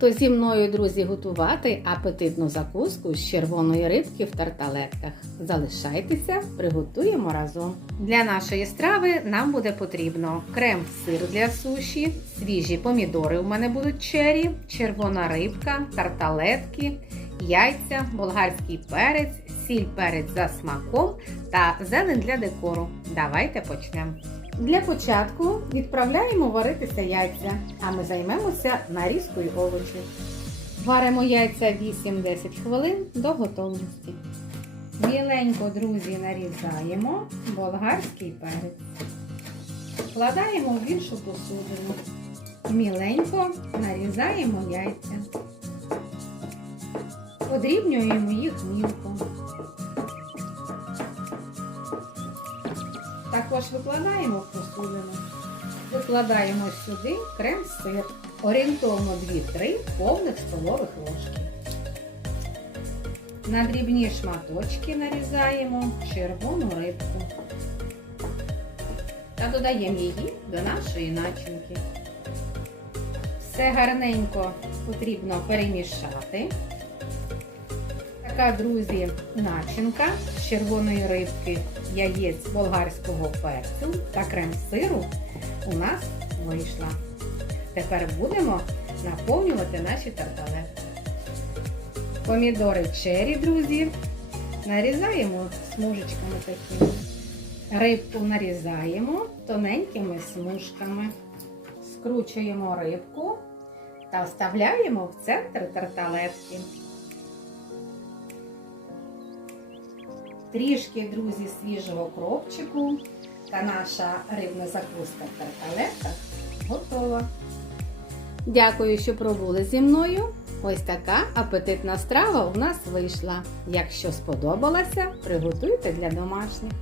Хто зі мною, друзі, готувати апетитну закуску з червоної рибки в тарталетках? Залишайтеся, приготуємо разом. Для нашої страви нам буде потрібно крем-сир для суші, свіжі помідори у мене будуть чері, червона рибка, тарталетки, яйця, болгарський перець, сіль перець за смаком та зелень для декору. Давайте почнемо. Для початку відправляємо варитися яйця, а ми займемося нарізкою овочів. Варимо яйця 8-10 хвилин до готовності. Міленько, друзі, нарізаємо болгарський перець. Вкладаємо в іншу посудину. Міленько нарізаємо яйця. Подрібнюємо їх мілко. Також викладаємо посудину. Викладаємо сюди крем-сир. Орієнтовно 2-3 повних столових ложки. На дрібні шматочки нарізаємо червону рибку та додаємо її до нашої начинки. Все гарненько потрібно перемішати. Така, друзі, начинка з червоної рибки, яєць болгарського перцю та крем-сиру у нас вийшла. Тепер будемо наповнювати наші тарталетки. Помідори чері, друзі, нарізаємо смужечками такими. Рибку нарізаємо тоненькими смужками. Скручуємо рибку та вставляємо в центр тарталетки. Трішки, друзі, свіжого кропчику та наша рибна закуска в тарталетках готова. Дякую, що пробули зі мною. Ось така апетитна страва у нас вийшла. Якщо сподобалася, приготуйте для домашніх.